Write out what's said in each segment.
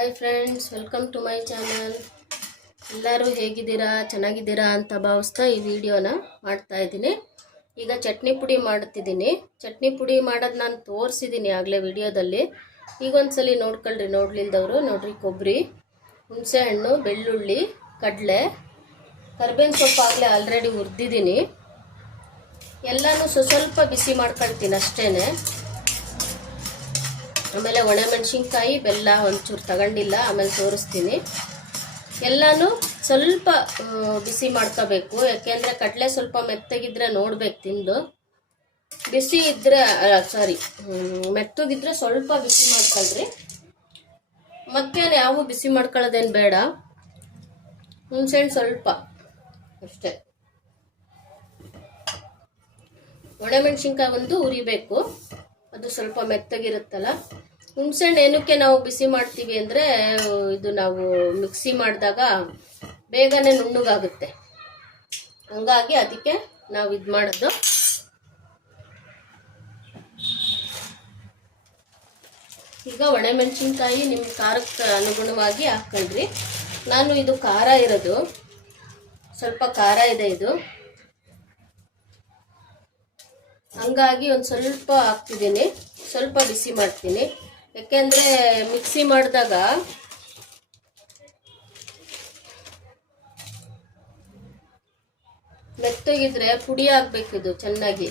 Hi friends, welcome to my channel. ಎಲ್ಲರೂ ಹೇಗಿದ್ದೀರಾ, ಚೆನ್ನಾಗಿದ್ದೀರಾ ಅಂತ ಭಾವಿಸ್ತಾ ಈ ವಿಡಿಯೋನ ಮಾಡ್ತಾ ಇದ್ದೀನಿ. ಈಗ ಚಟ್ನಿ ಪುಡಿ ಮಾಡುತ್ತಿದ್ದೀನಿ. ಚಟ್ನಿ ಪುಡಿ ಮಾಡೋದು ನಾನು ತೋರಿಸಿದ್ದೀನಿ ಆಗಲೇ ವಿಡಿಯೋದಲ್ಲಿ. ಈಗ ಒಂದ್ಸಲಿ ನೋಡ್ಕೊಳ್ರಿ, ನೋಡ್ಲಿಲ್ದವರು ನೋಡ್ರಿ. ಕೊಬ್ಬರಿ, ಹುಣಸೆ ಹಣ್ಣು, ಬೆಳ್ಳುಳ್ಳಿ, ಕಡಲೆ, ಕರ್ಬೇವಿನ ಸೊಪ್ಪು ಆಗಲೇ ಆಲ್ರೆಡಿ ಹುರಿದಿದ್ದೀನಿ. ಎಲ್ಲನೂ ಸ್ವಲ್ಪ ಬಿಸಿ ಮಾಡ್ಕೊಳ್ತೀನಿ ಅಷ್ಟೇನೆ. ಆಮೇಲೆ ಒಣಮೆಣಸಿನ್ಕಾಯಿ, ಬೆಲ್ಲ ಒಂಚೂರು ತಗೊಂಡಿಲ್ಲ, ಆಮೇಲೆ ತೋರಿಸ್ತೀನಿ. ಎಲ್ಲನೂ ಸ್ವಲ್ಪ ಬಿಸಿ ಮಾಡ್ಕೋಬೇಕು, ಯಾಕೆಂದರೆ ಕಡಲೆ ಸ್ವಲ್ಪ ಮೆತ್ತಗಿದ್ರೆ ನೋಡ್ಬೇಕು ತಿಂದು. ಬಿಸಿ ಇದ್ದರೆ ಮೆತ್ತಗಿದ್ರೆ ಸ್ವಲ್ಪ ಬಿಸಿ ಮಾಡ್ಕೊಳ್ರಿ. ಮತ್ತೇನು ಯಾವ ಬಿಸಿ ಮಾಡ್ಕೊಳ್ಳೋದೇನು ಬೇಡ. ಹುಣಸೆಹಣ್ಣು ಸ್ವಲ್ಪ ಅಷ್ಟೇ. ಒಣಮೆಣಸಿನ್ಕಾಯಿ ಒಂದು ಉರಿಬೇಕು, ಅದು ಸ್ವಲ್ಪ ಮೆತ್ತಗಿರುತ್ತಲ್ಲ. ಹುಣಸೆಹಣ್ಣು ಏನಕ್ಕೆ ನಾವು ಬಿಸಿ ಮಾಡ್ತೀವಿ ಅಂದರೆ, ಇದು ನಾವು ಮಿಕ್ಸಿ ಮಾಡಿದಾಗ ಬೇಗನೆ ನುಣ್ಣಗಾಗುತ್ತೆ, ಹಂಗಾಗಿ ಅದಕ್ಕೆ ನಾವು ಇದು ಮಾಡೋದು. ಈಗ ಒಣಮೆಣಸಿನ್ಕಾಯಿ ನಿಮ್ಮ ಖಾರಕ್ಕೆ ಅನುಗುಣವಾಗಿ ಹಾಕ್ಕೊಳ್ರಿ. ನಾನು ಇದು ಖಾರ ಇರೋದು, ಸ್ವಲ್ಪ ಖಾರ ಇದೆ ಇದು, ಹಂಗಾಗಿ ಒಂದು ಸ್ವಲ್ಪ ಹಾಕ್ತಿದ್ದೀನಿ. ಸ್ವಲ್ಪ ಬಿಸಿ ಮಾಡ್ತೀನಿ, ಯಾಕೆಂದರೆ ಮಿಕ್ಸಿ ಮಾಡಿದಾಗ ಮೆತ್ತಗಿದ್ರೆ ಪುಡಿ ಆಗಬೇಕಿದು ಚೆನ್ನಾಗಿ,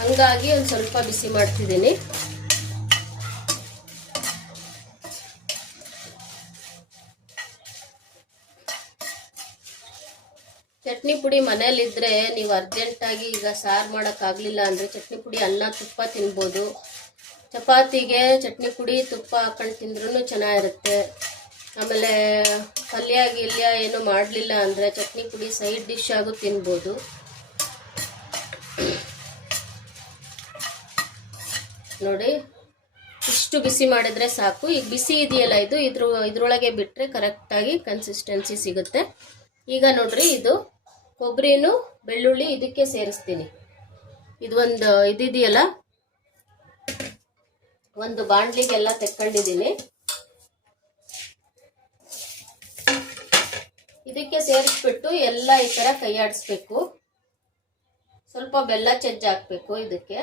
ಹಂಗಾಗಿ ಒಂದು ಸ್ವಲ್ಪ ಬಿಸಿ ಮಾಡ್ತಿದ್ದೀನಿ. ಚಟ್ನಿ ಪುಡಿ ಮನೇಲಿದ್ದರೆ ನೀವು ಅರ್ಜೆಂಟಾಗಿ ಈಗ ಸಾರು ಮಾಡೋಕ್ಕಾಗಲಿಲ್ಲ ಅಂದರೆ ಚಟ್ನಿ ಪುಡಿ ಅನ್ನ ತುಪ್ಪ ತಿನ್ಬೋದು. ಚಪಾತಿಗೆ ಚಟ್ನಿ ಪುಡಿ ತುಪ್ಪ ಹಾಕೊಂಡು ತಿಂದ್ರೂ ಚೆನ್ನಾಗಿರುತ್ತೆ. ಆಮೇಲೆ ಪಲ್ಯ ಗಿಲ್ಯ ಏನು ಮಾಡಲಿಲ್ಲ ಅಂದರೆ ಚಟ್ನಿ ಪುಡಿ ಸೈಡ್ ಡಿಶ್ ಆಗು ತಿನ್ಬೋದು. ನೋಡಿ, ಇಷ್ಟು ಬಿಸಿ ಮಾಡಿದರೆ ಸಾಕು. ಈಗ ಬಿಸಿ ಇದೆಯಲ್ಲ, ಇದ್ರೊಳಗೆ ಬಿಟ್ಟರೆ ಕರೆಕ್ಟಾಗಿ ಕನ್ಸಿಸ್ಟೆನ್ಸಿ ಸಿಗುತ್ತೆ. ಈಗ ನೋಡ್ರಿ, ಇದು ಕೊಬ್ಬರಿನೂ ಬೆಳ್ಳುಳ್ಳಿ ಇದಕ್ಕೆ ಸೇರಿಸ್ತೀನಿ. ಇದು ಒಂದು ಇದೆಯಲ್ಲ, ಒಂದು ಬಾಣಲಿಗೆಲ್ಲ ತೆಕ್ಕೊಂಡಿದ್ದೀನಿ. ಇದಕ್ಕೆ ಸೇರಿಸ್ಬಿಟ್ಟು ಎಲ್ಲ ಈ ಥರ ಕೈ ಆಡಿಸ್ಬೇಕು. ಸ್ವಲ್ಪ ಬೆಲ್ಲ ಚೆಜ್ಜ ಹಾಕ್ಬೇಕು ಇದಕ್ಕೆ.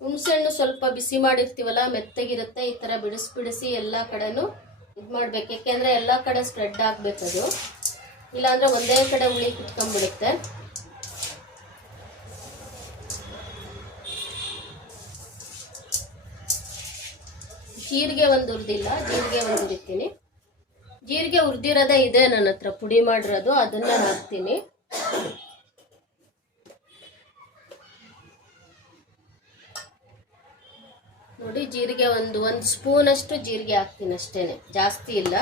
ಹುಣಸೆಹಣ್ಣು ಸ್ವಲ್ಪ ಬಿಸಿ ಮಾಡಿರ್ತೀವಲ್ಲ, ಮೆತ್ತಗಿರುತ್ತೆ. ಈ ಥರ ಬಿಡಿಸಿ ಎಲ್ಲ ಕಡೆನೂ ಇದು ಮಾಡ್ಬೇಕು, ಯಾಕೆಂದರೆ ಎಲ್ಲ ಕಡೆ ಸ್ಪ್ರೆಡ್ ಆಗಬೇಕದು, ಇಲ್ಲಾಂದರೆ ಒಂದೇ ಕಡೆ ಹುಳಿ ಕುತ್ಕೊಂಡ್ಬಿಡುತ್ತೆ. ಜೀರಿಗೆ ಒಂದು ಹುರಿದಿಲ್ಲ, ಜೀರಿಗೆ ಒಂದು ಹುರಿತೀನಿ. ಜೀರಿಗೆ ಹುರಿದಿರೋದೇ ಇದೆ ನನ್ನ ಹತ್ರ, ಪುಡಿ ಮಾಡಿರೋದು, ಅದನ್ನೇ ಹಾಕ್ತೀನಿ. ನೋಡಿ, ಜೀರಿಗೆ ಒಂದು ಸ್ಪೂನಷ್ಟು ಜೀರಿಗೆ ಹಾಕ್ತೀನಿ ಅಷ್ಟೇನೆ, ಜಾಸ್ತಿ ಇಲ್ಲ.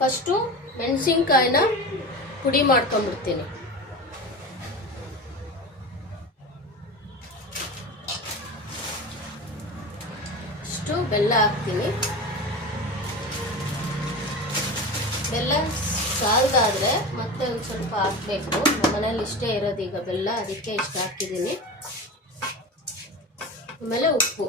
ಫಸ್ಟು ಮೆಣಸಿನ್ಕಾಯಿನ ಪುಡಿ ಮಾಡ್ಕೊಂಡ್ಬಿಡ್ತೀನಿ. ಇಷ್ಟು ಬೆಲ್ಲ ಹಾಕ್ತೀನಿ. ಬೆಲ್ಲ ಸಾಲ್ದಾದ್ರೆ ಮತ್ತೆ ಒಂದು ಸ್ವಲ್ಪ ಹಾಕಬೇಕು. ನಮ್ಮ ಮನೇಲಿ ಇಷ್ಟೇ ಇರೋದು ಈಗ ಬೆಲ್ಲ, ಅದಕ್ಕೆ ಇಷ್ಟು ಹಾಕಿದ್ದೀನಿ. ಆಮೇಲೆ ಉಪ್ಪು,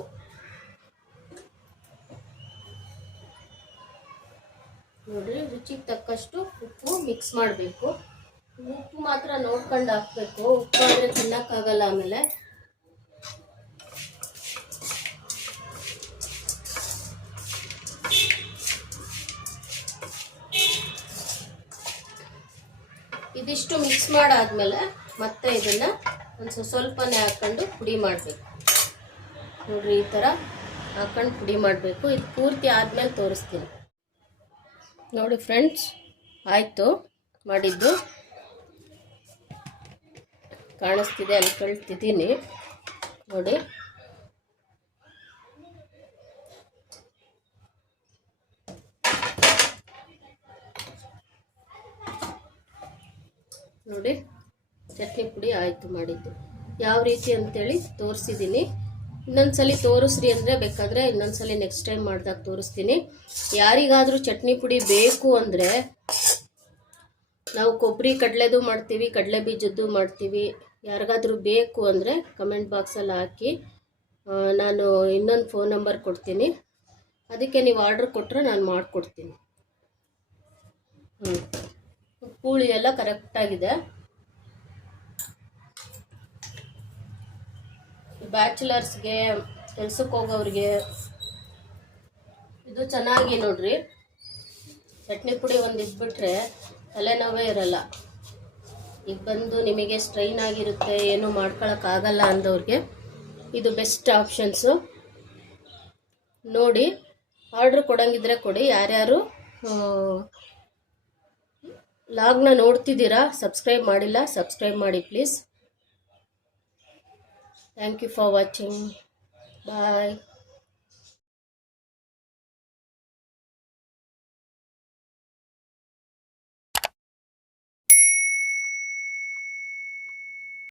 ನೋಡ್ರಿ, ರುಚಿಗೆ ತಕ್ಕಷ್ಟು ಉಪ್ಪು ಮಿಕ್ಸ್ ಮಾಡಬೇಕು. ಉಪ್ಪು ಮಾತ್ರ ನೋಡ್ಕೊಂಡು ಹಾಕ್ಬೇಕು, ಉಪ್ಪು ಆದರೆ ತಿನ್ನಕ್ಕಾಗಲ್ಲ ಆಮೇಲೆ. ಇದಿಷ್ಟು ಮಿಕ್ಸ್ ಮಾಡಾದ್ಮೇಲೆ ಮತ್ತೆ ಇದನ್ನ ಒಂದು ಸ್ವಲ್ಪನೇ ಹಾಕೊಂಡು ಪುಡಿ ಮಾಡಬೇಕು. ನೋಡ್ರಿ, ಈ ಥರ ಹಾಕೊಂಡು ಪುಡಿ ಮಾಡಬೇಕು. ಇದು ಪೂರ್ತಿ ಆದಮೇಲೆ ತೋರಿಸ್ತೀನಿ. ನೋಡಿ ಫ್ರೆಂಡ್ಸ್, ಆಯಿತು ಮಾಡಿದ್ದು, ಕಾಣಿಸ್ತಿದೆ ಅನ್ಕೊಳ್ತಿದ್ದೀನಿ. ನೋಡಿ, ನೋಡಿ ಚಟ್ನಿ ಪುಡಿ ಆಯಿತು ಮಾಡಿದ್ದು. ಯಾವ ರೀತಿ ಅಂತೇಳಿ ತೋರಿಸಿದ್ದೀನಿ. ಇನ್ನೊಂದ್ಸಲಿ ತೋರಿಸ್ರಿ ಅಂದರೆ ಬೇಕಾದರೆ ಇನ್ನೊಂದ್ಸಲಿ ನೆಕ್ಸ್ಟ್ ಟೈಮ್ ಮಾಡಿದಾಗ ತೋರಿಸ್ತೀನಿ. ಯಾರಿಗಾದರೂ ಚಟ್ನಿ ಪುಡಿ ಬೇಕು ಅಂದರೆ ನಾವು ಕೊಬ್ಬರಿ ಕಡಲೆದು ಮಾಡ್ತೀವಿ, ಕಡಲೆ ಬೀಜದ್ದು ಮಾಡ್ತೀವಿ. ಯಾರಿಗಾದ್ರೂ ಬೇಕು ಅಂದರೆ ಕಮೆಂಟ್ ಬಾಕ್ಸಲ್ಲಿ ಹಾಕಿ. ನಾನು ಇನ್ನೊಂದು ಫೋನ್ ನಂಬರ್ ಕೊಡ್ತೀನಿ, ಅದಕ್ಕೆ ನೀವು ಆರ್ಡ್ರ್ ಕೊಟ್ಟರೆ ನಾನು ಮಾಡಿಕೊಡ್ತೀನಿ. ಪೂಳಿ ಎಲ್ಲ ಕರೆಕ್ಟಾಗಿದೆ. ಬ್ಯಾಚುಲರ್ಸ್ಗೆ, ಕೆಲ್ಸಕ್ಕೆ ಹೋಗೋರಿಗೆ ಇದು ಚೆನ್ನಾಗಿ ನೋಡ್ರಿ. ಚಟ್ನಿ ಪುಡಿ ಒಂದು ಇದ್ಬಿಟ್ರೆ ತಲೆನೋವೇ ಇರಲ್ಲ. ಈಗ ಬಂದು ನಿಮಗೆ ಸ್ಟ್ರೈನ್ ಆಗಿರುತ್ತೆ, ಏನೂ ಮಾಡ್ಕೊಳಕ್ಕಾಗಲ್ಲ ಅಂದವ್ರಿಗೆ ಇದು ಬೆಸ್ಟ್ ಆಪ್ಷನ್ಸು. ನೋಡಿ, ಆರ್ಡ್ರ್ ಕೊಡೋಂಗಿದ್ರೆ ಕೊಡಿ. ಯಾರ್ಯಾರು ಲಾಗ್ನ ನೋಡ್ತಿದ್ದೀರಾ, ಸಬ್ಸ್ಕ್ರೈಬ್ ಮಾಡಿಲ್ಲ, ಸಬ್ಸ್ಕ್ರೈಬ್ ಮಾಡಿ please. Thank you for watching. Bye.